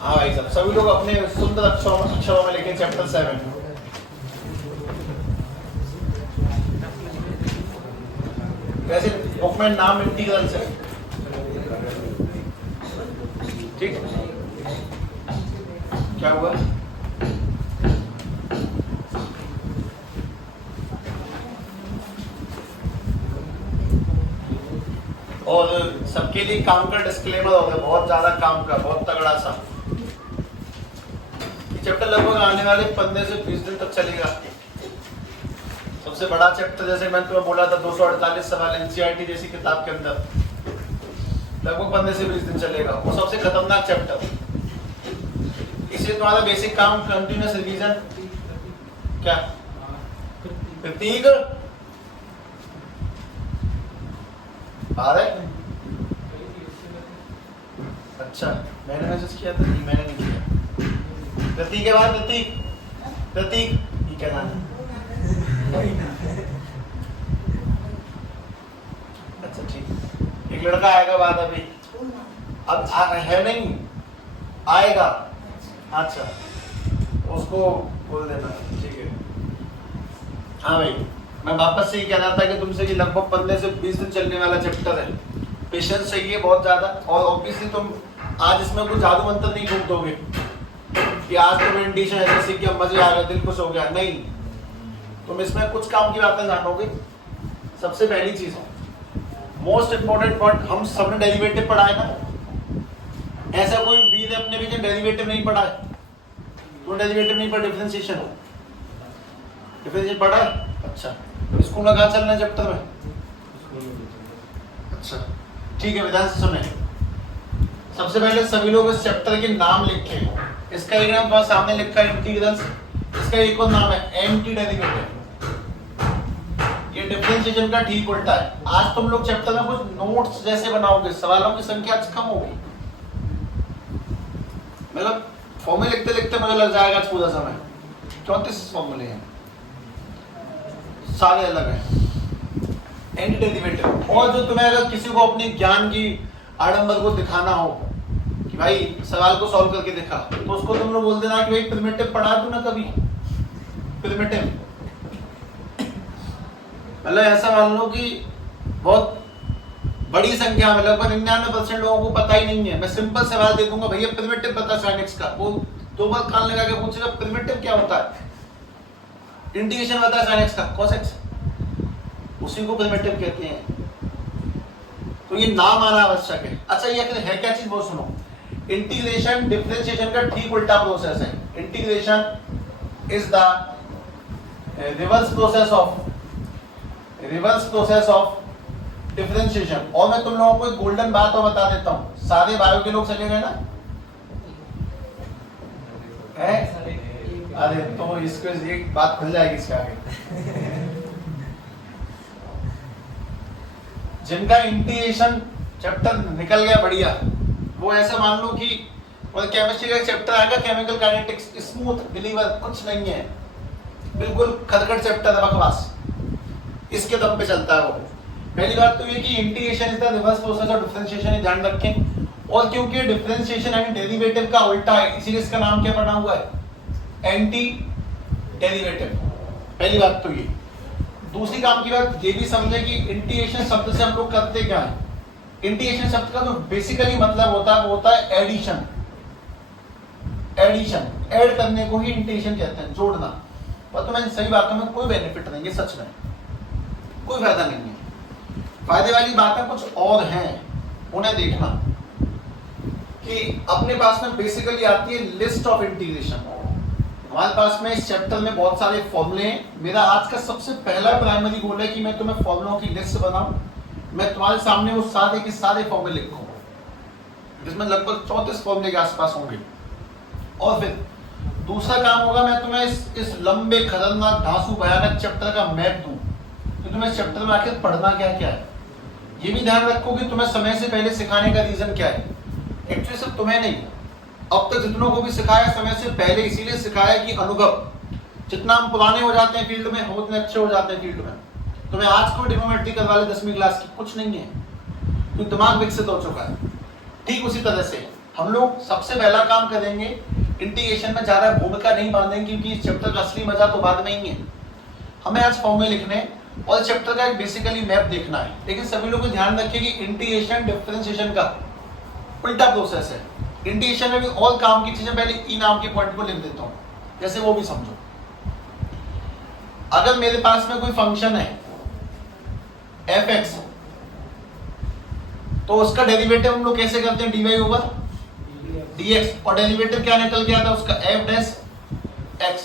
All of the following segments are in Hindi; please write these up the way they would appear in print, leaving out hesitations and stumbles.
हाँ भाई साहब, सभी लोग अपने सुंदर अक्षरों में लिखें चैप्टर 7। वैसे बुक में नाम इंटीग्रल से ठीक। क्या हुआ? और सबके लिए काम का डिस्क्लेमर होगा, बहुत ज्यादा काम का, बहुत तगड़ा सा। ये चैप्टर लगभग आने वाले 15 से 20 दिन तक चलेगा। सबसे बड़ा चैप्टर, जैसे मैंने तुम्हें बोला था, 248 सवाल एनसीईआरटी जैसी किताब के अंदर, लगभग 15 से 20 दिन चलेगा। वो सबसे खतरनाक चैप्टर। इसलिए तुम्हारा बेसिक काम कंटिन्यूअस रिवीजन। क्या प्रतीक आ रहा है? अच्छा, मैंने मैसेज किया था? नहीं, मैंने नहीं किया। प्रतीक के बाद प्रतीक, प्रतीक ये क्या नाम है? अच्छा ठीक। एक लड़का आएगा बाद अभी, अब है नहीं, आएगा। अच्छा, उसको बोल देना, ठीक है। हाँ भाई, मैं वापस से ये कह रहा था कि तुमसे कि लगभग 15 से 20 दिन चलने वाला चैप्टर है। पेशेंस चाहिए बहुत ज्यादा। और ऑब्वियसली तुम आज इसमें कोई जादू मंत्र नहीं घूम दोगे कि आज तुम इंडिशन ऐसे सीख के मजे आ गए, दिल खुश हो गया। नहीं, तुम इसमें कुछ काम की बातें जानोगे। सबसे पहली चीज, मोस्ट इंपॉर्टेंट पॉइंट, हम सबने डेरिवेटिव पढ़ा है ना? ऐसा कोई वीर अपने बीच डेरिवेटिव नहीं पढ़ा है? तो डेरिवेटिव नहीं पढ़ा, डिफरेंशिएशन पढ़ा है? अच्छा, स्कूल में कहाँ चलना है चैप्टर में? अच्छा ठीक है, विधान से सुने। सबसे पहले सभी लोग इस चैप्टर के नाम लिखें। इसका एक नाम तुम्हारे सामने लिखा है इंटीग्रल्स, इसका एक और नाम है एंटी डेरिवेटिव। ये डिफरेंशिएशन का ठीक उल्टा है। आज तुम लोग चैप्टर में कुछ नोट्स जैसे बनाओगे, सवालों की संख्या आज कम होगी। मतलब फॉर्मूले लिखते लिखते मुझे लग जाएगा आज पूरा समय। 34 फॉर्मूले हैं, सारे अलग हैं। Anti derivative. और जो तुम्हें अगर किसी को अपने ज्ञान की आडंबर को दिखाना हो कि भाई सवाल को सॉल्व करके दिखा, तो उसको तुम लोग बोल देना कि भाई प्रिमिटिव पढ़ा तू ना कभी? प्रिमिटिव मतलब ऐसा मान लो कि बहुत बड़ी संख्या में लगभग 99% लोगों को पता ही नहीं है। मैं सिंपल सवाल दे दूंगा, भैया प्रिमिटिव पता sin x का, वो 2 बार कान लगा के पूछेगा प्रिमिटिव क्या होता है? इंटीग्रेशन पता है sin x का, cos x, उसी को प्रिमिटिव कहते हैं। तो ये नाम आना आवश्यक है। अच्छा, ये है क्या चीज वो सुनो। इंटीग्रेशन डिफरेंशिएशन का ठीक उल्टा प्रोसेस है। Integration is the reverse process of differentiation. और मैं तुम लोगों को एक गोल्डन बात और बता देता हूं। सारे बायो के लोग चले गए ना? है? अरे तो इसको एक बात खुल जाएगी इसके आगे। जिनका इंटीग्रेशन चैप्टर निकल गया बढ़िया, वो ऐसा मान लो कि केमिस्ट्री का चैप्टर आएगा, केमिकल काइनेटिक्स, स्मूथ डिलीवर, कुछ नहीं है, बिल्कुल खदखद चैप्टर है, बकवास। इसके दम पे चलता है वो। पहली बात तो ये कि integration is the reverse process of differentiation, ये ध्यान रखें। और क्योंकि डिफरेंशिएशन एंड डेरिवेटिव का उल्टा है, इसीलिए इसका नाम क्या बना हुआ है? Anti derivative. पहली बात तो ये। दूसरी काम की बात ये भी समझे कि इंटीग्रेशन शब्द से हम लोग करते क्या है? इंटीग्रेशन शब्द का जो बेसिकली मतलब होता है वो होता है एडिशन। एडिशन, ऐड करने को ही इंटीग्रेशन कहते हैं, जोड़ना। पर तुम्हें सही बातों में कोई बेनिफिट नहीं है, सच में कोई फायदा नहीं है। फायदे वाली बातें कुछ और हैं, उन्हें देखना। कि अपने पास में बेसिकली आती है लिस्ट ऑफ इंटीग्रेशन। हमारे पास में इस चैप्टर में बहुत सारे फॉर्मूले हैं। मेरा आज का सबसे पहला प्राइमरी गोल है कि मैं तुम्हें फॉर्मूलों की लिस्ट बनाऊं। मैं तुम्हारे सामने वो सारे के सारे फॉर्मूले लिखूं, जिसमें लगभग 34 फॉर्मूले के आसपास होंगे। और फिर दूसरा काम होगा, मैं तुम्हें इस लंबे खतरनाक धांसू भयानक चैप्टर का मैप दूं कि तुम्हें इस चैप्टर में आखिर पढ़ना क्या क्या है। ये भी ध्यान रखो कि तुम्हें समय से पहले सिखाने का रीजन क्या है। एक्चुअली सिर्फ तुम्हें नहीं, अब तक जितनों को भी सिखाया समय से पहले इसीलिए सिखाया कि अनुभव, जितना हम पुराने हो जाते हैं फील्ड में, हम उतने अच्छे हो जाते हैं फील्ड में। तुम्हें आज को ट्रिग्नोमेट्री करवा ले 10वीं क्लास की, कुछ नहीं है, क्योंकि दिमाग विकसित हो चुका है। ठीक उसी तरह से हम लोग सबसे पहला काम करेंगे, इंटीग्रेशन में ज्यादा भूमिका नहीं बांधेंगे क्योंकि इस चैप्टर का असली मजा तो बाद में ही है। हमें आज फॉर्मूले लिखने हैं और चैप्टर का एक बेसिकली मैप देखना है। लेकिन सभी लोग को ध्यान रखिए कि इंटीग्रेशन डिफरेंशिएशन का उल्टा प्रोसेस है। इंटीग्रेशन में भी और काम की चीजें, पहले ई नाम के पॉइंट को लिख देता हूं, जैसे वो भी समझो। अगर मेरे पास में कोई फंक्शन है एफ एक्स, तो उसका डेरिवेटिव हम लोग कैसे करते हैं, dy ओवर dx, और डेरिवेटिव क्या निकल के आता है उसका f डैश x।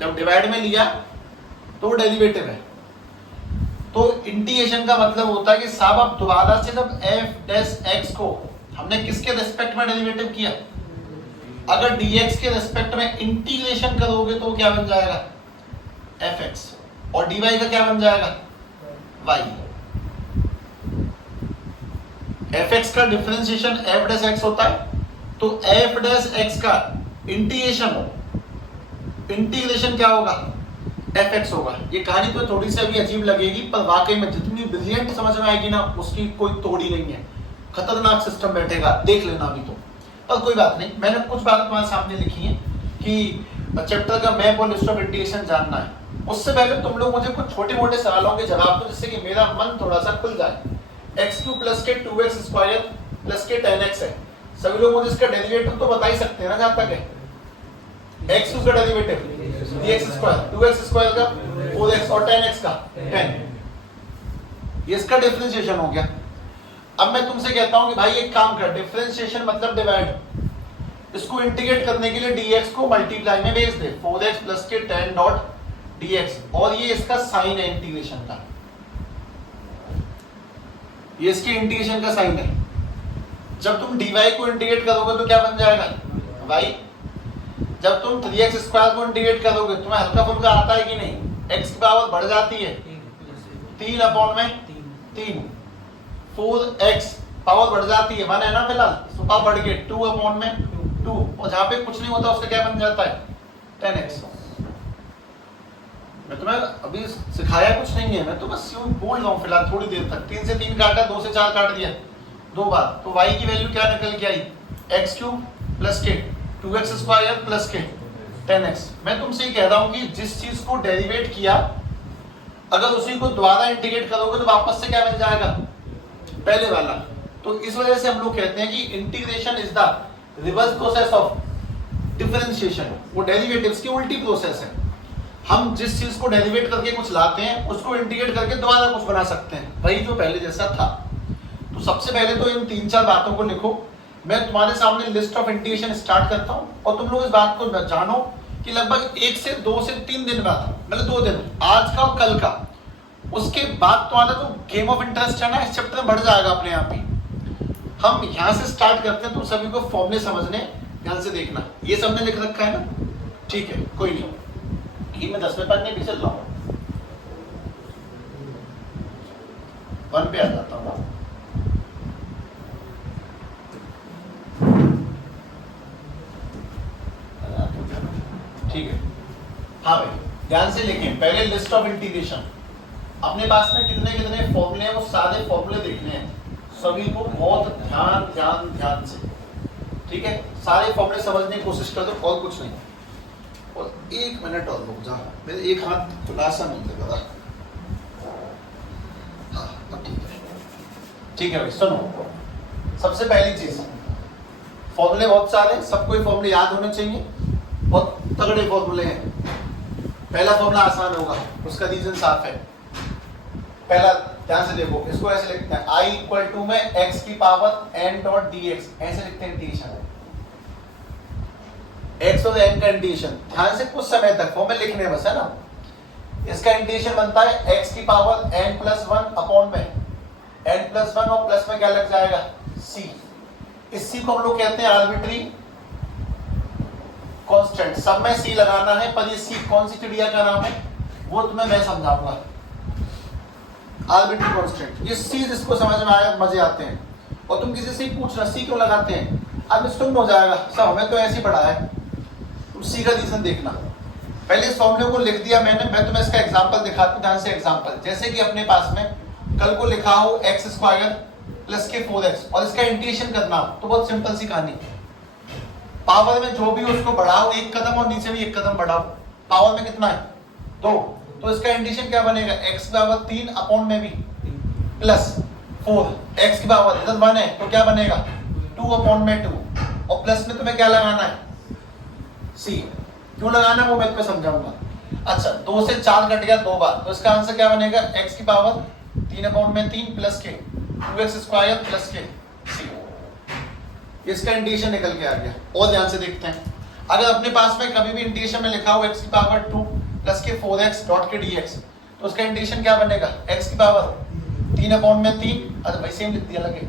जब डिवाइड में लिया तो वो डेरिवेटिव है। तो इंटीग्रेशन का मतलब होता है कि साहब अब दोबारा से जब f डैश x को हमने किसके रिस्पेक्ट में डेरिवेटिव किया, अगर dx के रिस्पेक्ट में इंटीग्रेशन करोगे तो क्या बन जाएगा fx, और dy का क्या बन जाएगा y। fx का डिफरेंशिएशन f डैश x होता है, तो f डैश x का इंटीग्रेशन क्या होगा fx होगा। ये कहानी तो थोड़ी सी अभी अजीब लगेगी, पर वाकई में जितनी ब्रिलियंट समझ में आएगी ना उसकी कोई तोड़ ही नहीं है। खतरनाक सिस्टम बैठेगा, देख लेना अभी तो। पर कोई बात नहीं, मैंने कुछ बात तुम्हारे सामने लिखी है कि चैप्टर का मैप और लिस्ट ऑफ इंटीग्रेशन जानना है। उससे पहले तुम लोग मुझे कुछ छोटे मोटे सवालों के जवाब दो, जिससे कि मेरा मन थोड़ा सा खुल जाए। x³ प्लस के 2x स्क्वायर प्लस के 10x है। सभी लोग मुझे इसका डेरिवेटिव तो बता ही सकते हैं ना, जहां तक है x³ का derivative dx square, 2x square का 4x और 10x का 10। ये इसका डिफरेंशिएशन हो गया। अब मैं तुमसे कहता हूं कि भाई एक काम कर, डिफरेंशिएशन मतलब डिवाइड, इसको इंटीग्रेट करने के लिए dx को मल्टीप्लाई में भेज दे, 4x प्लस के 10 डॉट dx, और ये इसका साइन है इंटीग्रेशन का, ये इसके इंटीग्रेशन का साइन है। जब तुम dy को इंटीग्रेट करोगे तो क्या बन जाएगा y। जब तुम 3x स्क्वायर को इंटीग्रेट करोगे, तुम्हें हल्का फुल्का आता है कि नहीं, x की पावर बढ़ जाती है 3 अपॉन में 3, 4x पावर बढ़ जाती है 1 है ना फिलहाल, तो पावर बढ़ के 2 अपॉन में 2, और जहां पे कुछ नहीं होता उसका क्या बन जाता है 10x। मैं तुम्हें अभी सिखाया कुछ नहीं है, मैं तो बस यूं बोल रहा हूं फिलहाल थोड़ी देर तक। 3 से 3 काटा, 2 से 4 काट दिया 2 बार, तो y की वैल्यू क्या निकल के आई, x³ प्लस के 2x स्क्वायर प्लस के 10x। मैं तुमसे ही कह रहा हूं कि जिस चीज को डेरिवेट किया, अगर उसी को दोबारा इंटीग्रेट करोगे तो वापस से क्या बन जाएगा पहले वाला। तो इस वजह से हम लोग कहते हैं कि integration is the reverse process of differentiation. वो डेरिवेटिव्स की उल्टी प्रोसेस है। हम जिस चीज को डेरिवेट करके कुछ लाते हैं, उसको इंटीग्रेट करके दोबारा कुछ बना सकते हैं, वही जो पहले जैसा था। तो सबसे पहले तो इन 3-4 बातों को लिखो। मैं तुम्हारे सामने लिस्ट ऑफ इंटीग्रेशन स्टार्ट करता हूं, और तुम लोग इस बात को जानो कि लगभग 1 से 2 से 3 दिन बाद, मतलब 2 दिन, आज का और कल का, उसके बाद तुम्हारा जो गेम ऑफ इंटरेस्ट है ना इस चैप्टर में बढ़ जाएगा अपने आप ही। हम यहां से स्टार्ट करते हैं, तुम सभी को फॉर्मूले समझने, ध्यान से देखना। ये सबने लिख रखा है ना, ठीक है, कोई नहीं, मैं 10वें पन्ने भी चल रहा हूं, 1 पे आ जाता हूं। ठीक है, हाँ भाई ध्यान से लिखें। पहले लिस्ट ऑफ इंटीग्रेशन, अपने पास में कितने कितने फॉर्मूले हैं वो सारे फॉर्मूले देखने हैं सभी को, बहुत ध्यान ध्यान ध्यान से, ठीक है। सारे फॉर्मूले समझने की कोशिश कर दो, और कुछ नहीं। और 1 मिनट और रुक जा, मेरे एक हाथ खुलासा नहीं लग रहा। हाँ ठीक है भाई, सुनो। सबसे पहली चीज, फॉर्मूले बहुत सारे हैं, सबको ये फॉर्मूले याद होने चाहिए, बहुत तगड़े फॉर्मूले हैं। पहला फॉर्मूला आसान होगा, उसका रीजन साफ है। पहला ध्यान से देखो, इसको ऐसे लिखते हैं, i इक्वल टू में x की पावर n डॉट dx, ऐसे लिखते हैं इंटीग्रेशन, x और n का इंटीग्रेशन। ध्यान से कुछ समय तक फॉर्मूले लिखने बस, है ना। इसका इंटीग्रेशन बनता है x की पावर n प्लस 1 अपॉन में n प्लस 1, और प्लस में क्या लग जाएगा c। इस c को हम लोग कहते हैं आर्बिट्री कांस्टेंट। सब में c लगाना है, पर ये c कौन सी चिड़िया का नाम है वो तुम्हें मैं समझाऊंगा। आर्बिट्री कांस्टेंट, ये c जिसको समझ में आया मजे आते हैं। और तुम किसी से पूछना c क्यों लगाते हैं, अब स्टूडेंट हो जाएगा सब, हमें तो ऐसे ही पढ़ा है। तुम c का रीजन देखना। पहले इस फॉर्मूले को लिख दिया मैंने, मैं तुम्हें इसका एग्जांपल दिखाता हूं, ध्यान से एग्जांपल। जैसे कि अपने पास में कल को लिखा हो x² प्लस के 4x और इसका इंटीग्रेशन करना हो तो बहुत सिंपल सी कहानी, पावर में जो भी उसको बढ़ाओ एक कदम और नीचे भी एक कदम बढ़ाओ, पावर में कितना है 2, तो इसका इंटीग्रेशन क्या बनेगा x की पावर 3 अपॉन में भी प्लस 4, x की पावर इधर 1 है तो क्या बनेगा 2 अपॉन में 2 और प्लस में तुम्हें क्या लगाना है c, क्यों लगाना है वो मैं तुम्हें समझाऊंगा। अच्छा 2 से 4 कट गया 2 बार, तो इसका आंसर क्या बनेगा x की पावर 3 अपॉन में 3 प्लस के 2x स्क्वायर प्लस के c, इसका इंटीग्रेशन निकल के आ गया। और ध्यान से देखते हैं, अगर अपने पास में कभी भी इंटीग्रेशन में लिखा हो x की पावर 2 प्लस के 4x डॉट के dx, तो उसका इंटीग्रेशन क्या बनेगा x की पावर 3 अपॉन में 3, अच्छा भाई सेम लिख दिया लगे,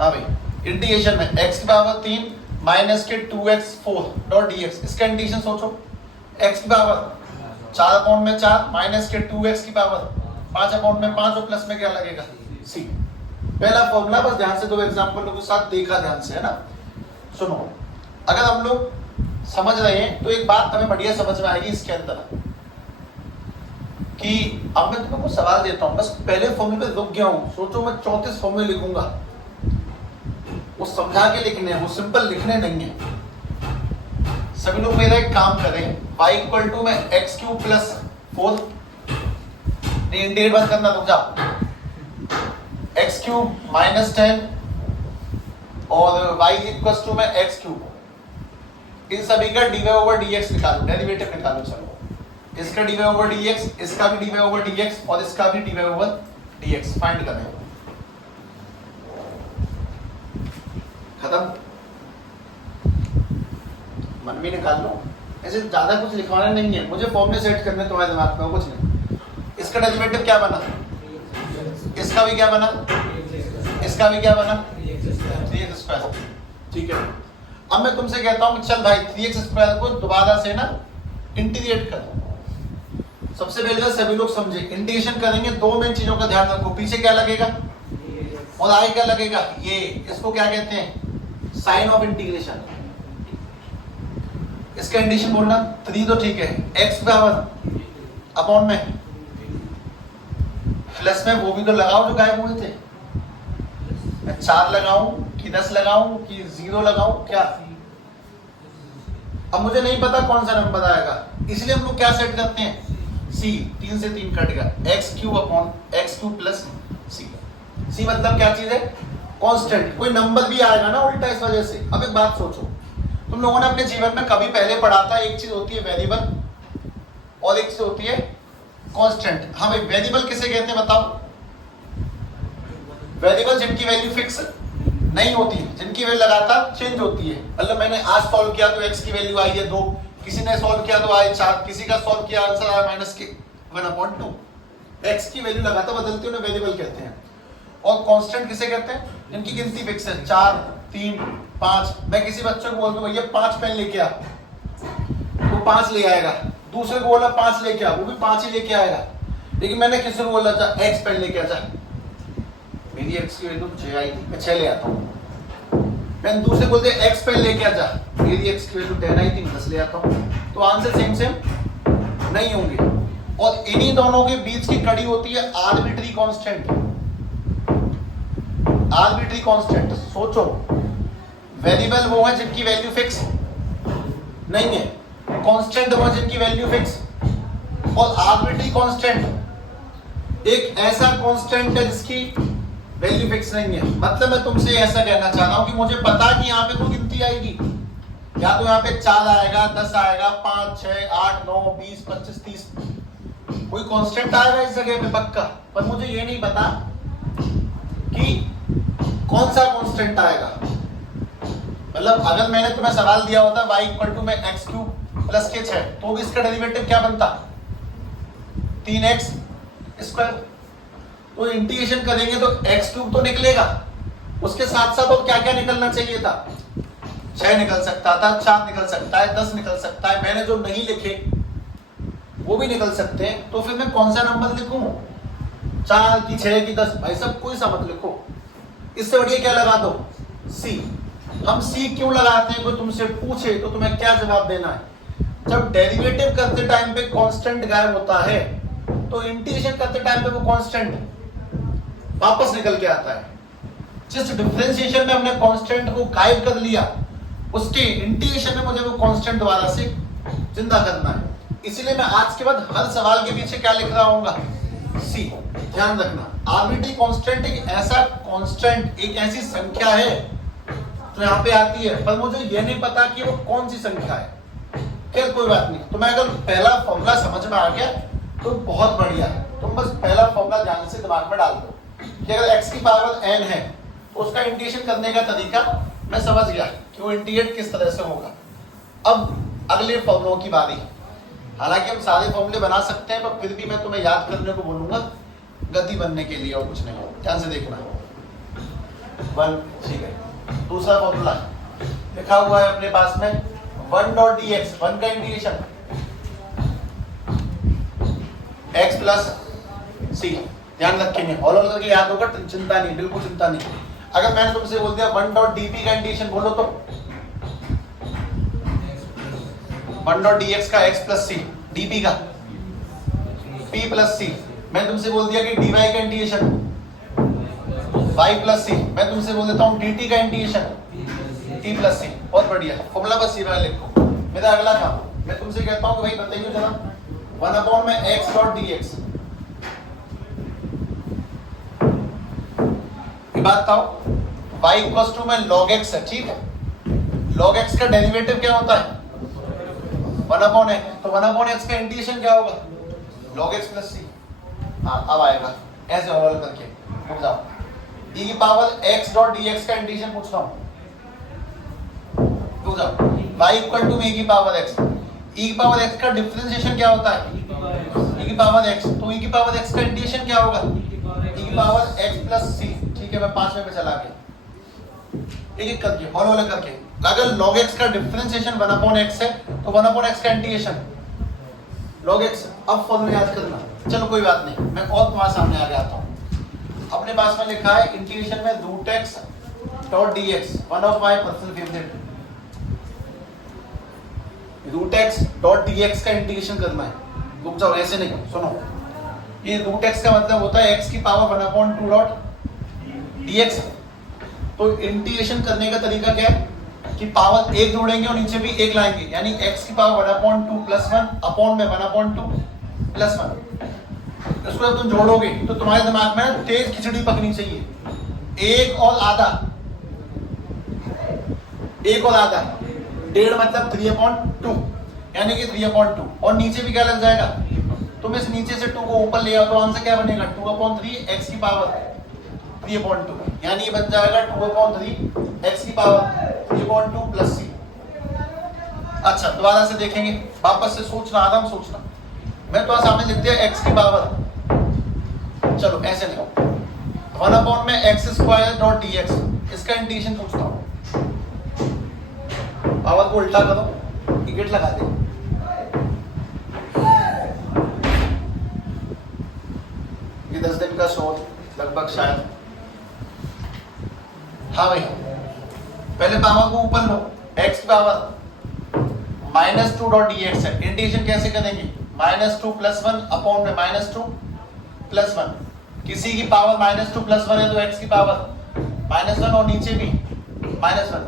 हाँ भाई इंटीग्रेशन में x की पावर 3 माइनस के 2x 4 डॉट dx, इसका इंटीग्रेशन सोचो x की पावर 4 अपॉन में 4 माइनस के 2x की पावर 5 अपॉन में 5 और प्लस में क्या लगेगा c। पहला फॉर्मूला बस ध्यान से दो एग्जांपल के साथ देखा ध्यान से, है ना। सुनो, अगर हम लोग समझ रहे हैं तो एक बात हमें बढ़िया समझ में आएगी इसके अंदर कि अब मैं तुम्हें कुछ सवाल देता हूं, बस पहले फॉर्मूले पे रुक गया हूं, सोचो मैं 34 फॉर्मूले लिखूंगा, वो समझा के लिखने हैं, वो सिंपल लिखने नहीं है। सभी लोग मेरा एक काम करें, y इक्वल टू में एक्स क्यूब प्लस 4, नहीं इंटीग्रेट बंद करना, रुक जाओ, एक्स क्यूब माइनस 10 और y इक्वल टू में एक्स क्यूब, इन सभी का dy ओवर dx निकालो, डेरिवेटिव निकालो। चलो इसका dy ओवर dx, इसका भी dy ओवर dx और इसका भी dy ओवर dx फाइंड करें। खत्म, मन में निकाल लो, ऐसे ज्यादा कुछ लिखवाना नहीं है, मुझे फॉर्मूले सेट करने तुम्हारे दिमाग में, कुछ नहीं। इसका डेरिवेटिव क्या बना, इसका भी क्या बना, इसका भी क्या बना 3x स्क्वायर, ठीक है। अब मैं तुमसे कहता हूं कि चल भाई 3x स्क्वायर को दोबारा से ना इंटीग्रेट कर। सबसे पहले सभी लोग समझे, इंटीग्रेशन करेंगे 2 मेन चीजों का ध्यान रखो, पीछे क्या लगेगा और आगे क्या लगेगा, ये इसको क्या कहते हैं साइन ऑफ इंटीग्रेशन। इसका इंटीग्रेशन बोलना 3 तो ठीक है, x पावर अपॉन में प्लस में वो भी तो लगाओ जो गायब हुए थे, मैं 4 लगाऊं कि 10 लगाऊं कि 0 लगाऊं क्या, अब मुझे नहीं पता कौन सा नंबर आएगा, इसलिए हम लोग क्या सेट करते हैं c, 3 से 3 कट गया, x cube upon x cube plus c। c मतलब क्या चीज है कांस्टेंट, कोई नंबर भी आएगा ना उल्टा इस वजह से। अब एक बात सोचो, तुम लोगों ने अपने जीवन में कभी पहले पढ़ा था, एक चीज होती है वेरिएबल और एक चीज होती है कांस्टेंट। हाँ भाई वेरिएबल किसे कहते हैं बताओ, वेरिएबल जिनकी वैल्यू फिक्स नहीं होती, जिनकी वैल्यू लगातार चेंज होती है। मतलब मैंने आज सॉल्व किया तो x की वैल्यू आई है 2, किसी ने सॉल्व किया तो आई 4, किसी का सॉल्व किया आंसर आया माइनस के 1/2। x की वैल्यू लगातार बदलती है, उन्हें वेरिएबल कहते हैं। और कांस्टेंट किसे कहते हैं, जिनकी गिनती फिक्स है 4, 3, 5। मैं किसी बच्चे को बोल दूं भैया 5 पेन लेके आ, वो 5 ले आएगा, दूसरे को बोला 5 लेके आ, वो भी 5 ही लेके आएगा। लेकिन मैंने किसी को बोला था x पेन लेके आ जा, मेरी x की वैल्यू 6 आई थी, मैं 6 ले आता हूँ। मैं दूसरे को बोलते x पेन लेके आ जा, मेरी x की वैल्यू 10 आई थी, 10 ले आता हूँ। तो आंसर सेम सेम नहीं होंगे। और इन्हीं दोनों के बीच की कड़ी होती है आर्बिट्री कांस्टेंट। आर्बिट्री कांस्टेंट सोचो, वेरिएबल वो है जिनकी वैल्यू फिक्स नहीं है, कांस्टेंट वो है जिनकी वैल्यू फिक्स, और आर्बिट्री कांस्टेंट एक ऐसा कांस्टेंट है जिसकी वैल्यू फिक्स नहीं है। मतलब मैं तुमसे ऐसा कहना चाह रहा हूं कि मुझे पता कि यहाँ पे कोई गिनती आएगी, या तो यहाँ पे 4 आएगा, 10 आएगा, 5, 6, 8, 9, 20, 25, 30, कोई कांस्टेंट आएगा इस जगह पे पक्का, पर मुझे ये नहीं पता कि कौन सा कांस्टेंट आएगा। मतलब अगर मैंने तुम्हें सवाल दिया होता y इक्वल टू में एक्स क्यूब प्लस के 6, तो भी इसका डेरिवेटिव क्या बनता 3x स्क्वायर। तो इंटीग्रेशन करेंगे तो x क्यूब तो निकलेगा, उसके साथ साथ और क्या क्या निकलना चाहिए था, 6 निकल सकता था, 4 निकल सकता है, 10 निकल सकता है, मैंने जो नहीं लिखे वो भी निकल सकते हैं। तो फिर मैं कौन सा नंबर लिखूं, 4 की 6 की 10, भाई सब कोई सा मत लिखो, इससे बढ़िया क्या लगा दो c। हम c क्यों लगाते हैं, कोई तुमसे पूछे तो तुम्हें क्या जवाब देना है, जब डेरिवेटिव करते टाइम पे कांस्टेंट गायब होता है तो इंटीग्रेशन करते टाइम पे वो कांस्टेंट वापस निकल के आता है। जिस डिफरेंशिएशन में हमने कांस्टेंट को गायब कर लिया, उसके इंटीग्रेशन में मुझे वो कांस्टेंट दोबारा से जिंदा करना है। इसीलिए मैं आज के बाद हर सवाल के पीछे क्या लिख रहा हूँगा, सी। ध्यान रखना, आर्बिट्री कांस्टेंट एक ऐसा कांस्टेंट, एक ऐसी संख्या है जो यहाँ पे आती है, पर मुझे ये नहीं पता कि वो कौन सी संख्या है। खैर कोई बात नहीं, तो मैं अगर पहला फॉर्मूला समझ में आ गया तो बहुत बढ़िया है। तुम बस पहला फॉर्मूला ध्यान से दिमाग में डाल दो कि अगर x की पावर n है तो उसका इंटीग्रेशन करने का तरीका मैं समझ गया कि वो इंटीग्रेट किस तरह से होगा। अब अगले फॉर्मूलों की बारी। हालांकि हम सारे फॉर्मूले बना सकते हैं, पर फिर भी मैं तुम्हें याद करने को बोलूंगा गति बनने के लिए, और कुछ नहीं। ध्यान से देखना। 1, ठीक है। दूसरा फॉर्मूला लिखा हुआ है अपने पास में 1.dx, 1 का इंटीग्रेशन x प्लस सी। ध्यान रखेंगे, ऑल ओवर करके याद होगा, चिंता नहीं, बिल्कुल चिंता नहीं। अगर मैंने तुमसे बोल दिया 1.dp का इंटीग्रेशन बोलो तो 1.dx का x प्लस सी, dp का p प्लस सी। मैं तुमसे बोल दिया कि dy का इंटीग्रेशन y प्लस सी। मैं तुमसे बोल देता हूँ dt का इंटीग्रेशन t प्लस सी। बहुत बढ़िया, फॉर्मूला बस ये वाला लिखो। मेरा अगला काम, मैं तुमसे कहता हूँ कि भाई बताइए जरा 1 में x डॉट dx की बात था। y इक्वल्स टू में log x है, ठीक है। log x का डेरिवेटिव क्या होता है 1/x, तो 1/x का इंटीग्रेशन क्या होगा log x प्लस सी। हाँ अब आएगा, ऐसे और करके रुक जाओ। e की पावर x डॉट dx का इंटीग्रेशन पूछ रहा हूँ, रुक जाओ। y इक्वल टू में e की पावर x, e की पावर x का डिफरेंशिएशन क्या होता है e की पावर x, तो e की पावर x का इंटीग्रेशन क्या होगा e की पावर x प्लस c। ठीक है, मैं 5वें पे चला गया, एक करके हॉल वाले करके। अगर log x का डिफरेंशिएशन 1/x है तो 1/x का इंटीग्रेशन log x। अब फॉर्मूला याद करना, चलो कोई बात नहीं, मैं और तुम्हारे सामने आ जाता हूँ। अपने पास में लिखा है इंटीग्रेशन में √x dot dx, one of my personal favourite. √x dot dx का इंटीग्रेशन करना है। रुक जाओ, ऐसे नहीं, सुनो। ये √x का मतलब होता है x की पावर 1/2 डॉट dx। तो इंटीग्रेशन करने का तरीका क्या है कि पावर 1 जोड़ेंगे और नीचे भी 1 लाएंगे, यानी x की पावर 1/2 प्लस 1 अपॉन में 1/2 प्लस 1। इसको जब तुम जोड़ोगे तो तुम्हारे दिमाग में तेज खिचड़ी पकनी चाहिए। 1 और आधा, 1 और आधा, 1.5 मतलब 3/2, यानी कि 3/2। और नीचे भी क्या लग जाएगा, तुम इस नीचे से 2 को ऊपर ले आओ तो आंसर क्या बनेगा 2/3 x की पावर 3/2, यानी ये बन जाएगा 2/3 x की पावर 3/2 प्लस c। अच्छा दोबारा से देखेंगे, वापस से सोचना, आराम सोचना। मैं तो सामने लिख दिया x की पावर, चलो ऐसे लिखो 1/x² डॉट dx, इसका इंटीग्रेशन पूछता हूँ। पावर को उल्टा करो, टिकट लगा दे। ये 10 दिन का शोध लगभग शायद। हाँ भाई, पहले पावर को ऊपर लो, x की पावर -2 डॉट dx है। इंटीग्रेशन कैसे करेंगे -2 प्लस 1 अपॉन में -2 प्लस 1। किसी की पावर -2 प्लस 1 है तो x की पावर -1 और नीचे भी -1।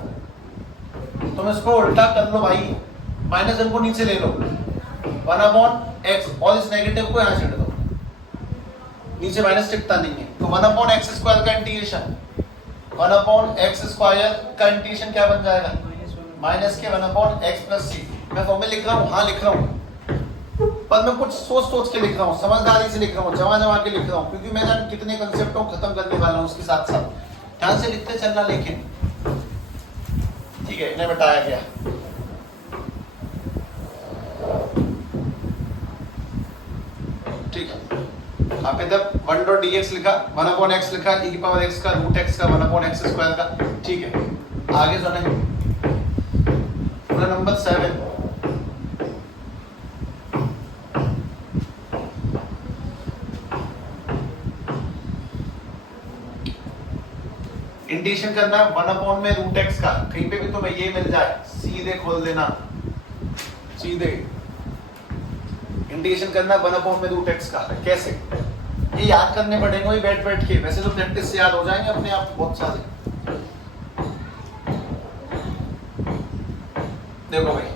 तुम इसको उल्टा कर लो भाई, -1 को नीचे ले लो 1/x और इस नेगेटिव को यहाँ छेड़ दो, नीचे माइनस टिकता नहीं है। तो 1/x² का इंटीग्रेशन 1/x² का इंटीग्रेशन क्या बन जाएगा माइनस के 1/x प्लस c। मैं फॉर्मूला लिख रहा हूँ, हाँ लिख रहा हूँ, पर मैं कुछ सोच सोच के लिख रहा हूँ, समझदारी से लिख रहा हूँ, जमा जमा के लिख रहा हूँ, क्योंकि मैं जान कितने कंसेप्टों को खत्म करने वाला हूँ उसके साथ साथ। ध्यान से लिखते चलना, लेकिन ठीक है, इन्हें बताया गया। ठीक है, आप इधर 1.dx लिखा, 1/x लिखा, e की पावर x का √x का 1/x² का। ठीक है, आगे सुने नंबर 7। इंटीग्रेशन करना 1/√x का, कहीं पे भी तुम्हें ये मिल जाए सीधे खोल देना, सीधे इंटीग्रेशन करना 1/√x का। कैसे? ये याद करने पड़ेंगे वही बैठ बैठ के, वैसे तो प्रैक्टिस से याद हो जाएंगे अपने आप बहुत सारे। देखो भाई,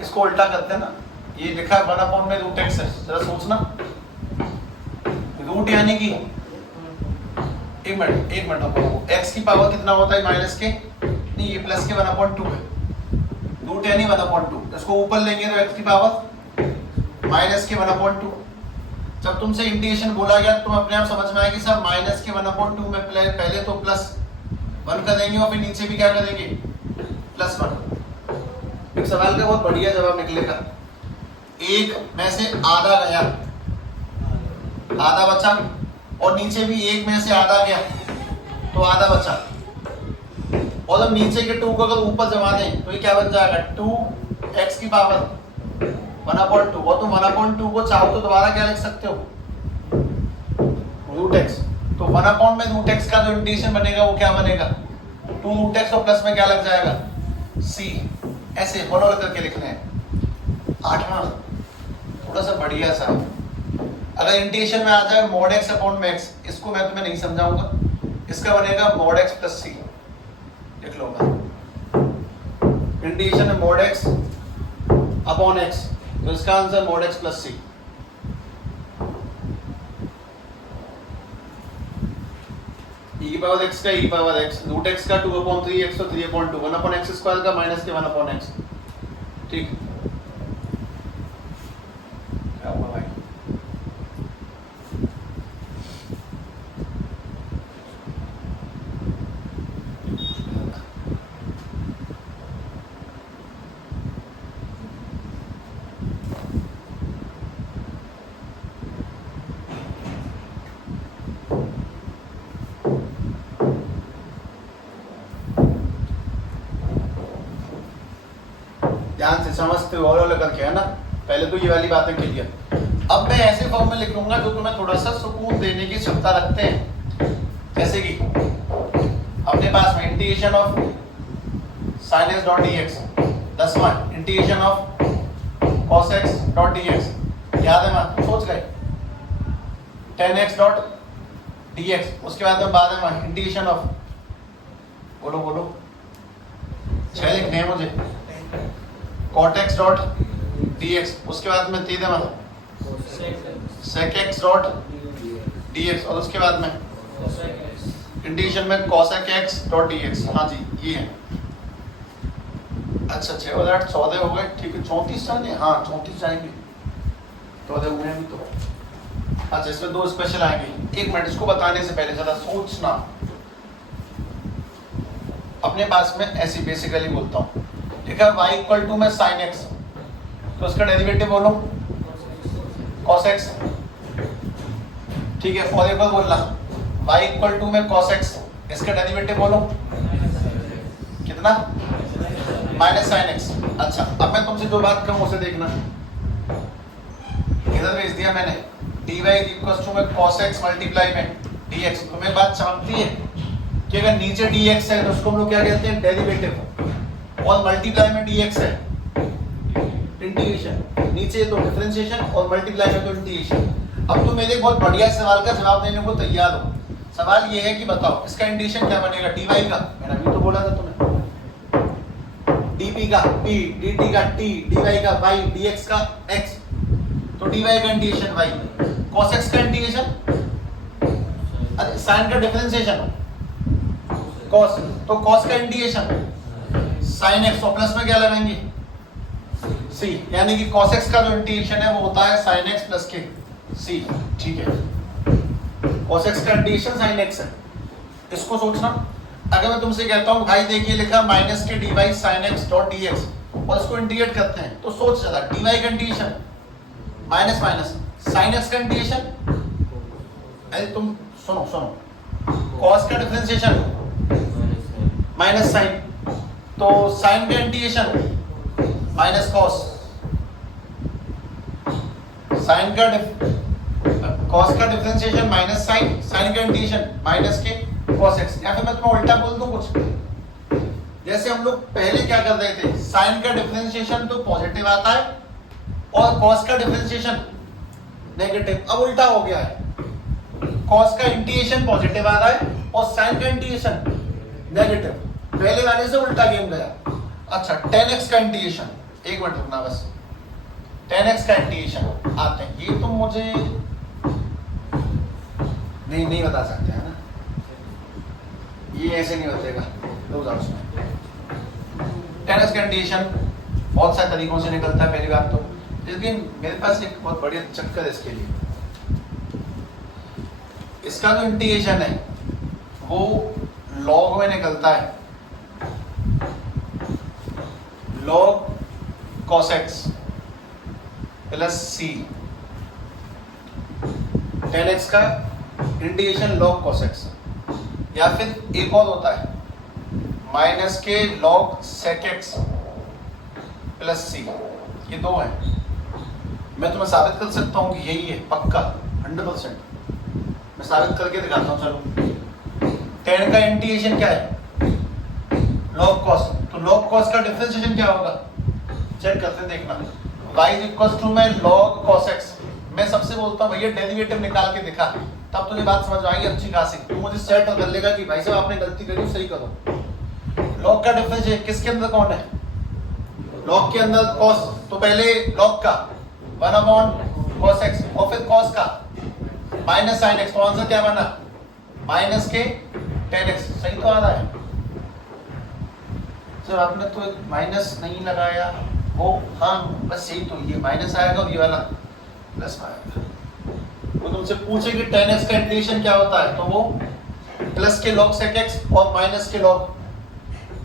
इसको उल्टा करते हैं ना, ये लिखा है 1/√x है, जरा सोचना, रूट यानी कि एक मिनट आपको x की पावर कितना होता है माइनस के, नहीं ये प्लस के 1/2 है, रूट यानी 1/2, इसको ऊपर लेंगे तो x की पावर माइनस के 1/2। जब तुमसे इंटीग्रेशन बोला गया तुम अपने आप समझ में आया कि सर माइनस के 1/2 में पहले तो प्लस 1 कर देंगे और फिर नीचे भी क्या करेंगे +1। एक सवाल का बहुत बढ़िया जवाब निकलेगा, एक में से आधा गया, आधा बचा, और नीचे भी एक में से आधा गया तो आधा बचा, और जब नीचे के 2 को अगर ऊपर जमा दें तो ये क्या बन जाएगा 2x की पावर 1/2, और तुम 1/2 को चाहो तो दोबारा क्या लिख सकते हो √x, तो 1/√x का जो इंटीग्रेशन बनेगा वो क्या बनेगा 2√x, और प्लस में क्या लग जाएगा c, ऐसे फॉलो करके लिखना है। 8वां थोड़ा सा बढ़िया सा, अगर इंटीग्रेशन में आ जाए mod x अपॉन में x, इसको मैं तुम्हें नहीं समझाऊंगा, इसका बनेगा mod x प्लस c, लिख लो मैं इंटीग्रेशन में mod x अपॉन x, तो इसका answer mod x plus c। e की पावर x का e power x, root x का 2/3x तो 3/2, 1/x² का माइनस के 1/x, ठीक। क्या हुआ भाई? ध्यान से समझते हो और करके, है ना, पहले तो ये वाली बातें क्लियर। अब मैं ऐसे फॉर्म में लिखूंगा जो तुम्हें थोड़ा सा सुकून देने की क्षमता रखते हैं, जैसे कि अपने पास में integration of sin x dot dx, 10वां integration of cos x dot dx, याद है ना, सोच गए 10x डॉट dx, उसके बाद में इंटीग्रेशन ऑफ, बोलो 6 लिखने हैं मुझे, cot x डॉट dx, उसके बाद में तीन sec x डॉट dx, और उसके बाद में इंटीग्रेशन में cosec x डॉट dx। हाँ जी ये है। अच्छा 6 और 8 14 हो गए, ठीक है। 34 जाएंगे, हाँ 34 जाएंगे, 14 हुए हैं तो। अच्छा इसमें 2 स्पेशल आएंगे। एक मिनट, इसको बताने से पहले जरा सोचना, अपने पास में ऐसी बेसिकली बोलता हूँ, ठीक है, y इक्वल टू में sin x, तो इसका डेरिवेटिव बोलो cos x, ठीक है। और एक बार बोलना y इक्वल टू में cos x, इसका डेरिवेटिव बोलो कितना -sin x। अच्छा अब मैं तुमसे जो बात कहूँ उसे देखना, इधर भेज दिया मैंने dy इक्वल टू में cos x मल्टीप्लाई में dx। तुम्हें बात समझती है कि अगर नीचे dx है तो उसको हम लोग क्या कहते हैं डेरिवेटिव, और मल्टीप्लाई में dx है इंटीग्रेशन, नीचे तो डिफरेंशिएशन और मल्टीप्लाई में तो इंटीग्रेशन। अब तुम मेरे बहुत बढ़िया सवाल का जवाब देने को तैयार हो। सवाल ये है कि बताओ इसका इंटीग्रेशन क्या बनेगा dy का, मैंने अभी तो बोला था तुम्हें, dp का p, dt का t, dy का y, dx का x, तो dy का इंटीग्रेशन y, cos x का इंटीग्रेशन, अरे sin का डिफरेंशिएशन cos, तो cos का इंटीग्रेशन sin x, और प्लस में क्या लगाएंगे c, यानी कि cos x का जो इंटीग्रेशन है वो होता है sin x प्लस के c, ठीक है। cos x का इंटीग्रेशन sin x है। इसको सोचना, अगर मैं तुमसे कहता हूँ भाई देखिए लिखा माइनस के dy sin x dot dx, और इसको इंटीग्रेट करते हैं तो सोच जरा dy का integration minus minus, sin x का इंटीग्रेशन, अरे तुम सुनो cos का डिफरेंशिएशन माइनस sin, तो sin का इंटीग्रेशन माइनस cos, sin का cos का डिफरेंशिएशन माइनस sin, sin का इंटीग्रेशन माइनस के cos x। या फिर मैं तुम्हें उल्टा बोल दूं कुछ, जैसे हम लोग पहले क्या कर रहे थे, sin का डिफरेंशिएशन तो पॉजिटिव आता है और कॉस का डिफरेंशिएशन नेगेटिव। अब उल्टा हो गया है, कॉस का इंटीग्रेशन पॉजिटिव आ रहा है और साइन का इंटीग्रेशन नेगेटिव। पहले वाले से उल्टा गेम गया। अच्छा, tan x का इंटीग्रेशन, एक मिनट रुकना बस, tan x का इंटीग्रेशन आते हैं, ये तो मुझे नहीं बता सकते हैं ना, ये ऐसे नहीं बतेगा। tan x का इंटीग्रेशन बहुत सारे तरीकों से निकलता है पहली बात तो, लेकिन मेरे पास एक बहुत बढ़िया चक्कर है इसके लिए। इसका जो इंटीग्रेशन है वो लॉग में निकलता है, log cos x plus c। tan x का इंटीग्रेशन log cos x, या फिर एक और होता है माइनस के log sec x plus c। ये दो है, मैं तुम्हें साबित कर सकता हूँ कि यही है पक्का 100%। मैं साबित करके दिखाता हूँ। चलो, tan का इंटीग्रेशन क्या है? log cos। तो log cos का डिफरेंशिएशन क्या होगा? चेक करते हैं, देखना। y इज इक्वल टू में log cos x। मैं सबसे बोलता हूँ भैया डेरिवेटिव निकाल के दिखा, तब तुझे बात समझ आएगी अच्छी खासी। तू मुझे सेट कर लेगा कि भाई साहब आपने गलती करी, सही करो। log का डिफरेंशिएशन किसके अंदर कौन है? log के अंदर cos, तो पहले log का 1/cos x और फिर cos का माइनस sin x। तो आंसर क्या बना? माइनस के tan x। सही तो आ रहा है सर, आपने तो माइनस नहीं लगाया वो, हाँ बस यही तो, ये माइनस आएगा और ये वाला प्लस आएगा। वो तुमसे पूछे कि tan x का इंटीग्रेशन क्या होता है, तो वो प्लस के log sec x और माइनस के log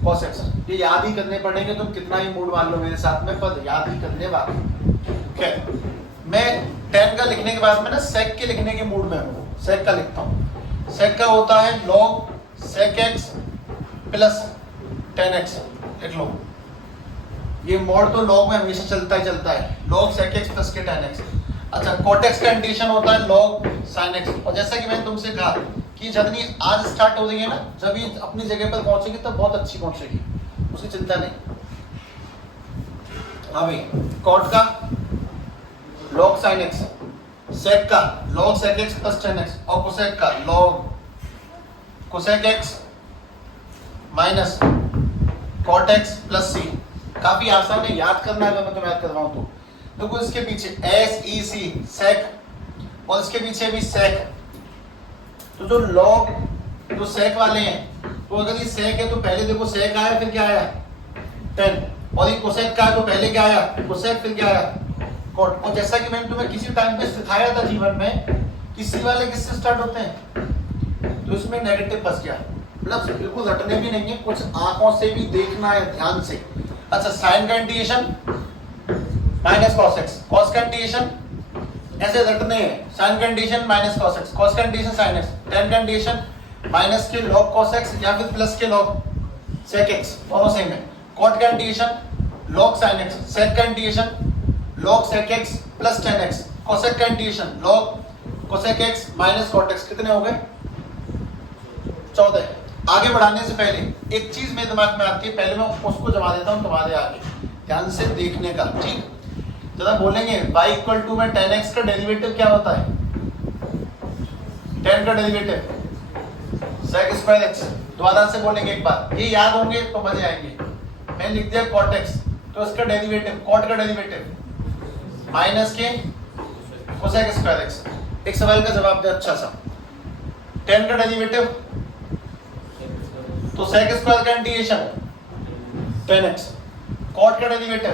cos x। ये याद ही करने पड़ेंगे, तुम कितना ही मूड मान लो मेरे साथ में, पर याद ही करने वाले। ठीक, मैं tan का लिखने के बाद में ना sec के लिखने के मूड में हूँ, sec का लिखता हूँ। sec का होता है log sec x plus tan x। लिख लो, ये मोड तो log में हमेशा चलता ही चलता है, log sec x प्लस के tan x। अच्छा, cot x का इंटीग्रेशन होता है log sin x। और जैसा कि मैंने तुमसे कहा कि जर्नी आज स्टार्ट हो रही है ना, जब ये अपनी जगह पर पहुंचेगी तब बहुत अच्छी पहुंचेगी, उसकी चिंता नहीं। हाँ भाई, cot का log sin x, sec का log sec x plus tan x और cosec का log cosec x minus cot x plus c। काफी आसान है, याद करना है अगर मैं तुम्हें याद कर रहा हूं तो। देखो इसके पीछे sec sec और इसके पीछे भी sec। तो जो log जो sec वाले हैं, तो अगर ये sec है तो पहले देखो sec आया फिर क्या आया tan, और ये cosec का है तो पहले क्या आया cosec फिर क्या आया cot। और जैसा कि मैंने तुम्हें किसी टाइम पे सिखाया था जीवन में, किसी वाले किससे स्टार्ट होते हैं, तो इसमें नेगेटिव फंस गया। मतलब बिल्कुल रटने भी नहीं है, कुछ आंखों से भी देखना है ध्यान से। अच्छा, साइन का integration minus cos x, cos का इंटीग्रेशन ऐसे रटने हैं, साइन का integration minus cos x, cos का इंटीग्रेशन sin x, tan का इंटीग्रेशन माइनस के log cos x या फिर प्लस के log sec x, दोनों सेम है। cot का integration log sin x, sec का integration log sec x plus tan x, cosec का integration log cosec x minus cot x। कितने हो गए? 14। आगे बढ़ाने से पहले एक चीज मेरे दिमाग में आती है, पहले मैं उसको जमा देता हूँ तुम्हारे आगे, ध्यान से देखने का। ठीक, जरा बोलेंगे y इक्वल टू में tan x का डेरिवेटिव क्या होता है? tan का डेरिवेटिव sec स्क्वायर x। दोबारा से बोलेंगे एक बार, ये याद होंगे तो मजे आएंगे। मैंने लिख दिया cot x, तो इसका डेरिवेटिव cot का डेरिवेटिव माइनस के cosec स्क्वायर x। एक सवाल का जवाब दे अच्छा सा, tan का डेरिवेटिव तो sec स्क्वायर का इंटीग्रेशन tan x, cot का डेरिवेटिव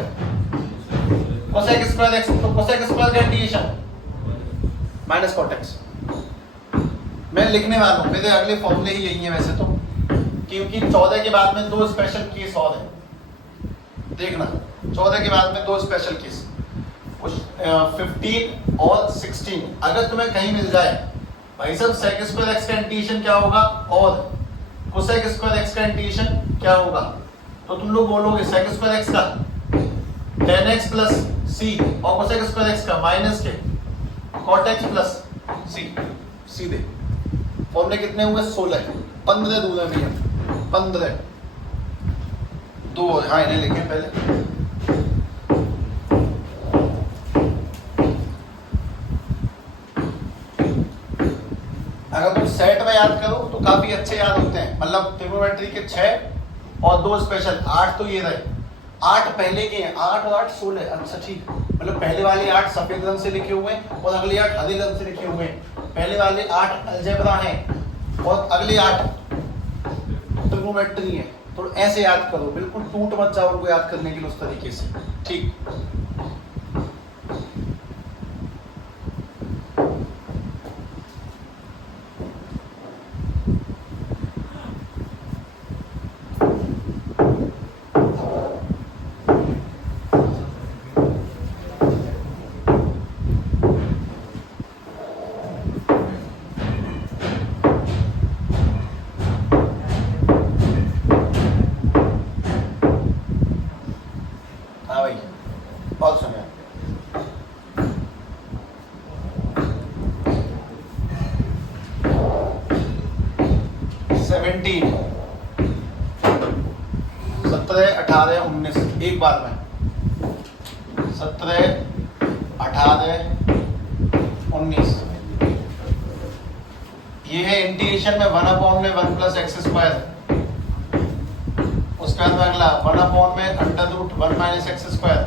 cosec स्क्वायर x, तो cosec स्क्वायर का इंटीग्रेशन माइनस cot x। मैं लिखने वाला हूँ, मेरे अगले फॉर्मूले ही यही है वैसे तो, क्योंकि 14 के बाद में दो स्पेशल केस और है। देखना, 14 के बाद में दो स्पेशल केस, 15 और 16। अगर तुम्हें कहीं मिल जाए भाई साहब sec स्क्वायर x का इंटीग्रेशन क्या होगा और cosec स्क्वायर x का इंटीग्रेशन क्या होगा, तो तुम लोग बोलोगे sec स्क्वायर x का tan x प्लस c और cosec स्क्वायर x का माइनस के cot x प्लस c। सीधे फॉर्मूले कितने हुए? 16। 15 दूर है भैया, 15 दो। हाँ इन्हें लिखें पहले, याद करो तो काफी अच्छे याद होते हैं, मतलब ट्रिग्नोमेट्री के 6 और 2 स्पेशल 8 तो ये रहे, 8 पहले के हैं, 8 और 8 16। अच्छा ठीक, मतलब पहले वाले 8 सफेद रंग से लिखे हुए हैं और अगले 8 हरे रंग से लिखे हुए हैं। पहले वाले 8 अलजेब्रा हैं और अगले 8 ट्रिग्नोमेट्री है। तो ऐसे याद करो, बिल्कुल टूट मत जाओ उनको याद करने के लिए उस तरीके से, ठीक। हाँ भाई, बहुत समय 17 17 18 19 एक बार में 17 18 19। ये है इंटीग्रेशन में 1/1 में 1 प्लस एक्स स्क्वायर, उसके बाद में अगला 1/1 में under root 1 minus x square,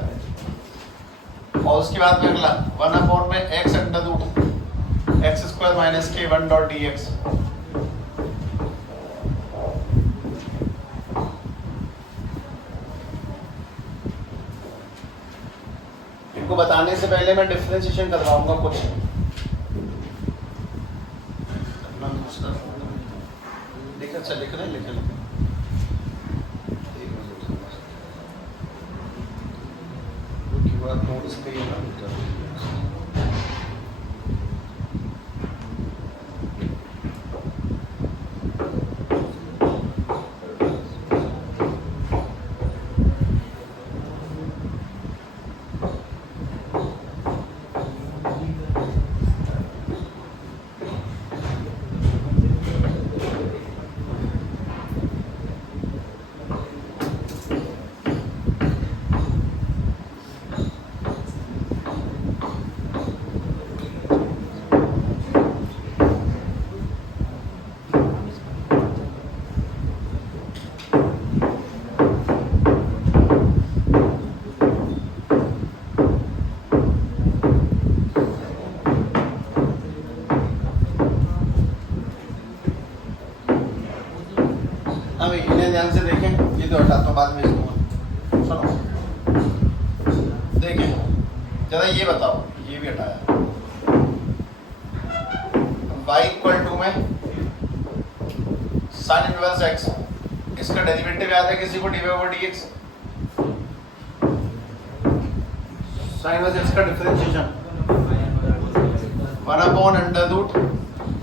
और उसके बाद में अगला 1/1 में x under root x square minus के 1 डॉट डी एक्स। इनको बताने से पहले मैं डिफरेंशिएशन करवाऊंगा कुछ। लिख अच्छा लिख रहे लिख रहे नोट्स पे ही ना ध्यान से देखें, ये तो हटाता हूँ बाद में इसको। सुनो देखें जरा, ये बताओ, ये भी हटाया, y इक्वल टू में साइन इनवर्स x, इसका डेरिवेटिव याद है किसी को? dy over dx। Sine inverse x का डिफरेंशिएशन 1/अंडर रूट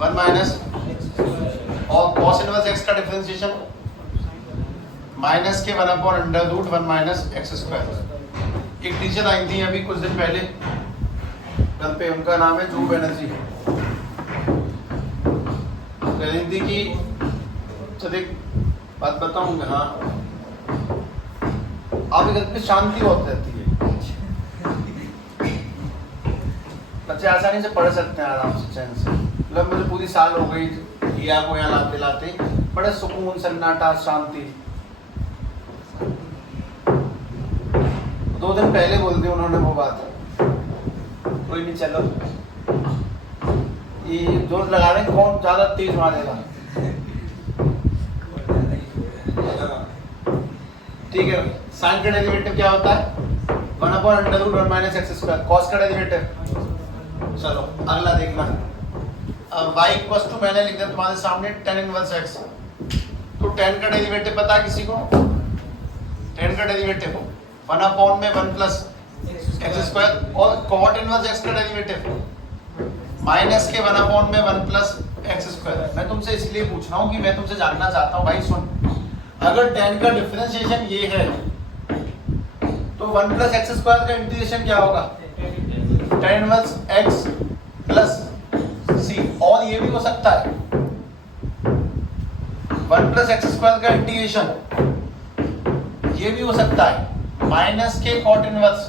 1 माइनस, और cos इनवर्स x का डिफरेंशिएशन माइनस के 1/अंडर रूट 1 माइनस एक्स स्क्वायर। एक टीचर आई थी अभी कुछ दिन पहले घर पे, उनका नाम है जू बनर्जी। कह रही थी कि चल एक बात बताऊंगा, हाँ आपके घर पे शांति बहुत रहती है, बच्चे आसानी से पढ़ सकते हैं आराम से चैन से। मतलब मुझे पूरी साल हो गई दिया को यहाँ लाते लाते, बड़े सुकून सन्नाटा शांति। 2 दिन पहले बोल दी उन्होंने वो बात, कोई नहीं चलो ये जोर लगा रहे कौन ज्यादा तेज मारेगा, ठीक है। साइन का डेरिवेटिव क्या होता है? 1/अंडर root 1 minus x square. Cos का डेरिवेटिव, चलो अगला देखना। y इक्वल्स टू मैंने लिख दिया तुम्हारे सामने tan इनवर्स x। तो tan का डेरिवेटिव पता है किसी को? tan का डेरिवेटिव 1/1 में 1 प्लस एक्स स्क्वायर, और cot इनवर्स x का डेरिवेटिव माइनस के 1/1 में 1 प्लस एक्स स्क्वायर। मैं तुमसे इसलिए पूछ रहा हूँ कि मैं तुमसे जानना चाहता हूँ भाई, सुन, अगर tan का डिफरेंशिएशन ये है तो 1 प्लस एक्स स्क्वायर का इंटीग्रेशन क्या होगा? tan inverse x plus c। और ये भी हो सकता है 1 प्लस एक्स स्क्वायर का इंटीग्रेशन, ये भी हो सकता है माइनस के cot inverse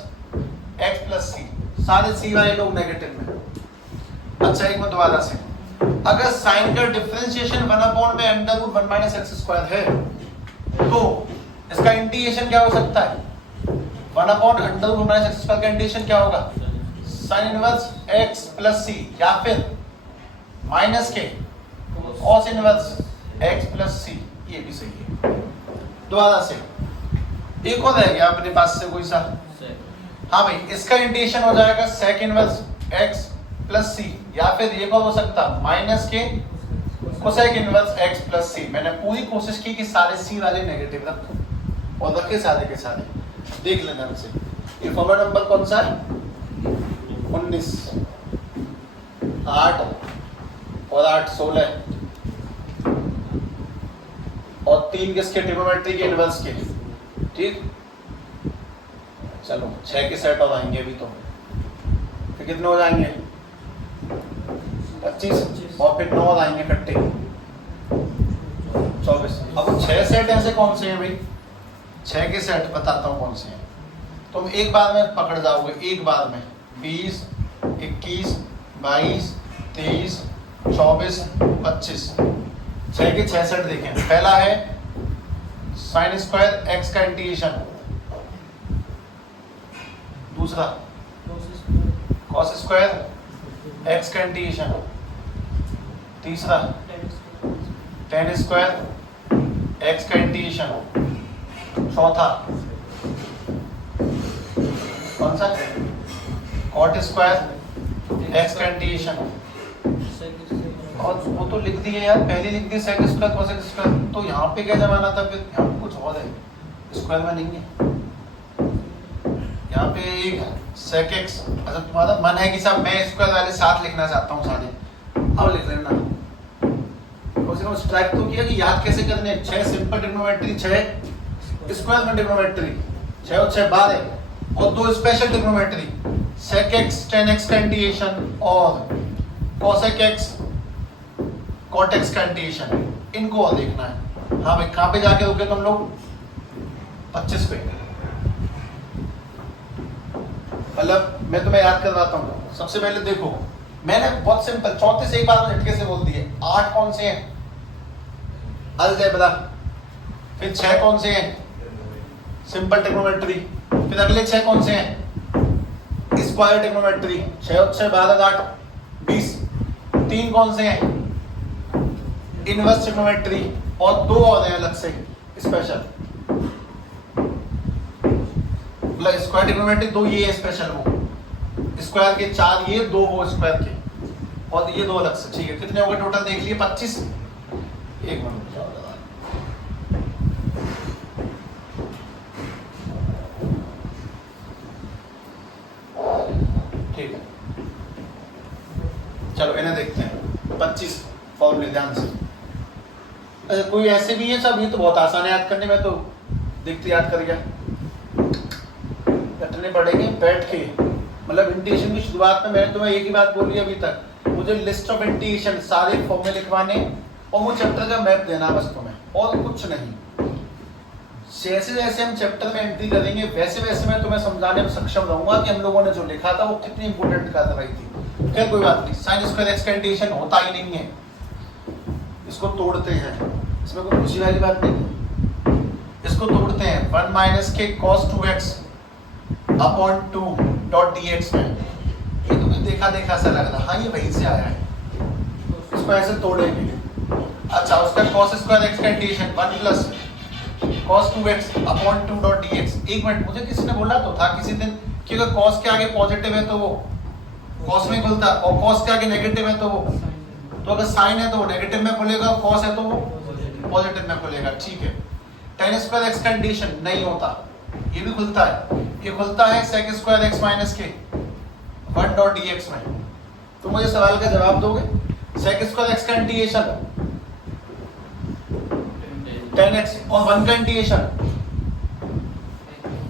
x plus c। सारे c वाले लोग नेगेटिव में। अच्छा एक मैं दोबारा से, अगर साइन का डिफरेंशिएशन 1 में under root 1 minus x square है तो इसका इंटीग्रेशन क्या हो सकता है? 1 under root 1 minus x square का इंटीग्रेशन क्या होगा? Sine inverse x plus C या फिर माइनस के cos inverse x plus C. ये भी सही है। दोबारा से एक और रह गया अपने पास से कोई सा। हाँ भाई, इसका इंटीग्रेशन हो जाएगा sec inverse x plus C या फिर ये कौन हो सकता माइनस के कोसेक इनवर्स एक्स प्लस सी। मैंने पूरी कोशिश की कि सारे सी वाले नेगेटिव रखूं और रखे सारे के सारे। देख लेना हमसे ये फॉर्मूला नंबर कौन सा है? 19 8 और 8 16 और 3 किसके? ट्रिग्नोमेट्री के इनवर्स के। ठीक, चलो 6 के सेट और आएंगे अभी तो। फिर कितने हो जाएंगे? 25 और फिर 9 और आएंगे इकट्ठे 24। अब 6 सेट ऐसे कौन से हैं भाई? 6 के सेट बताता हूँ कौन से हैं। तुम एक बार में पकड़ जाओगे, एक बार में 20 21 22 23 24 25। 6 के 6 सेट देखें। पहला है साइन स्क्वायर एक्स का इंटीग्रेशन, दूसरा कॉस स्क्वायर एक्स का इंटीग्रेशन, तीसरा टेन स्क्वायर एक्स का इंटीग्रेशन, चौथा कौन सा? कॉट स्क्वायर एक्स का इंटीग्रेशन। और वो तो लिख दिए यार, पहले लिख दिए सेक स्क्वायर कोसेक स्क्वायर। तो यहाँ पे क्या जमाना था? फिर यहाँ पे कुछ और है, स्क्वायर में नहीं है। यहाँ पे एक सेक एक्स। अच्छा तुम्हारा मन है कि साहब मैं स्क्वायर वाले साथ लिखना चाहता हूँ सारे, अब लिख लेना। कम से कम स्ट्राइक तो किया कि याद कैसे करने। 6 सिंपल ट्रिग्नोमेट्री, 6 स्क्वायर में ट्रिग्नोमेट्री, 6 और 6 12 और 2 special trigonometry, sec x tan x का इंटीग्रेशन और कोसेक एक्स कॉट एक्स का इंटीग्रेशन। इनको और देखना है। हाँ भाई, कहाँ पे जाके रुके तुम लोग? 25 पे। मतलब मैं तुम्हें याद करवाता हूँ। सबसे पहले देखो, मैंने बहुत सिंपल 34 से एक बार झटके से बोल दिए। 8 कौन से हैं? अलजेब्रा। फिर 6 कौन से हैं? Simple trigonometry. फिर अगले 6 कौन से हैं? Square trigonometry. 6 और 6 12 8 20। 3 कौन से हैं? इनवर्स ट्रिग्नोमेट्री और 2 और हैं अलग से स्पेशल। मतलब स्क्वायर ट्रिग्नोमेट्री 2 ये है स्पेशल, वो स्क्वायर के 4 ये 2 वो स्क्वायर के और ये 2 अलग से। ठीक है, कितने हो गए टोटल? देख लिए 25। एक मिनट ठीक है, चलो इन्हें देखते हैं। 25 फॉर्मूले ध्यान से। अच्छा कोई ऐसे भी है सब? ये तो बहुत आसान है याद करने में, तो देखते याद कर गया। रटने पड़ेंगे बैठ के। मतलब इंटीग्रेशन की शुरुआत में मैंने तुम्हें एक ही बात बोली अभी तक, मुझे लिस्ट ऑफ इंटीग्रेशन सारे फॉर्मूले लिखवाने और मुझे चैप्टर का मैप देना बस तुम्हें, और कुछ नहीं। जैसे जैसे हम चैप्टर में एंट्री करेंगे वैसे वैसे मैं तुम्हें समझाने में सक्षम रहूंगा कि हम लोगों ने जो लिखा था वो कितनी इंपोर्टेंट कार्रवाई थी। खैर कोई बात नहीं, साइन स्क्वायर एक्स का इंटीग्रेशन होता ही नहीं है, इसको तोड़ते हैं। इसमें कोई खुशी वाली बात नहीं, इसको तोड़ते हैं। 1 माइनस के cos 2x upon 2 dot dx में। ये तुम्हें देखा देखा सा लग रहा, हाँ ये वहीं से आया है, इसको ऐसे तोड़ेंगे। अच्छा उसका cos स्क्वायर x का integration 1 plus cos 2x upon 2 dot dx। एक मिनट, मुझे किसी ने बोला तो था किसी दिन कि अगर cos के आगे पॉजिटिव है तो वो cos में खुलता और cos के आगे नेगेटिव है तो वो, तो अगर साइन है तो वो नेगेटिव में खुलेगा, cos है तो वो पॉजिटिव में खुलेगा। ठीक है, tan स्क्वायर x का इंटीग्रेशन नहीं होता, ये भी खुलता है, ये खुलता है sec स्क्वायर x माइनस के 1 डॉट dx में। तो मुझे सवाल का जवाब दोगे? sec स्क्वायर x का इंटीग्रेशन tan x और 1 का इंटीग्रेशन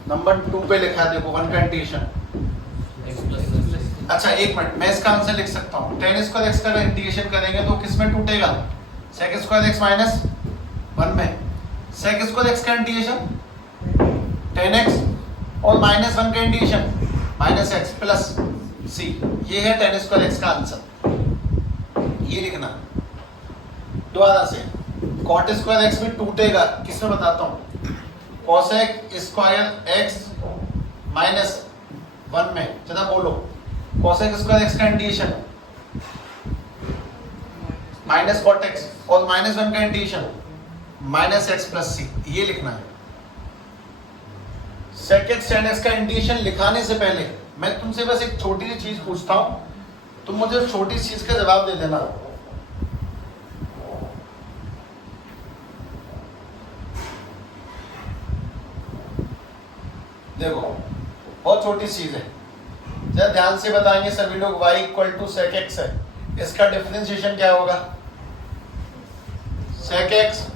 नंबर 2 पे लिखा है, देखो 1 का इंटीग्रेशन। अच्छा एक मिनट, मैं इसका आंसर लिख सकता हूँ। tan स्क्वायर x का इंटीग्रेशन करेंगे तो किस में टूटेगा? sec स्क्वायर x माइनस 1 में। sec स्क्वायर x का इंटीग्रेशन tan x और माइनस 1 का integration minus x plus c। ये है tan स्क्वायर x का आंसर। ये लिखना दोबारा से। कॉट स्क्वायर एक्स भी टूटेगा, किसमें बताता हूँ, कॉसेक स्क्वायर एक्स माइनस 1 में। चला बोलो, कॉसेक स्क्वायर एक्स का इंटीग्रेशन माइनस कॉट एक्स और -1 का integration minus x plus C, ये लिखना है। सेक एक्स tan x का इंटीग्रेशन लिखाने से पहले मैं तुमसे बस एक छोटी सी चीज पूछता हूं, तुम मुझे उस छोटी सी चीज का जवाब दे देना। देखो बहुत छोटी चीज है, जरा ध्यान से बताएंगे सभी लोग। y equal to sec x है, इसका डिफरेंशिएशन क्या होगा, सेक एक्स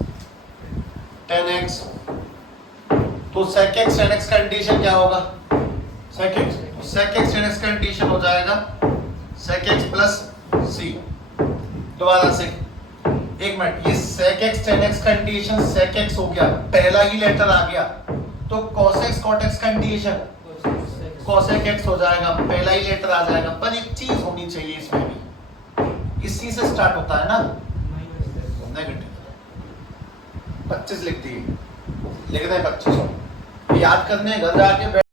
tan x। तो sec x tan x का इंटीग्रेशन क्या होगा, sec x। तो sec x tan x का इंटीग्रेशन हो जाएगा sec x प्लस c। दोबारा से एक मिनट, ये sec x tan x का इंटीग्रेशन sec x हो गया, पहला ही लेटर आ गया। तो cos x cot x का इंटीग्रेशन cosec x हो जाएगा, पहला ही लेटर आ जाएगा। पर एक चीज होनी चाहिए इसमें भी, इसी से स्टार्ट होता है ना, नेगेटिव। 25 लिख दिए, लिख दें 25, याद करने घर जाके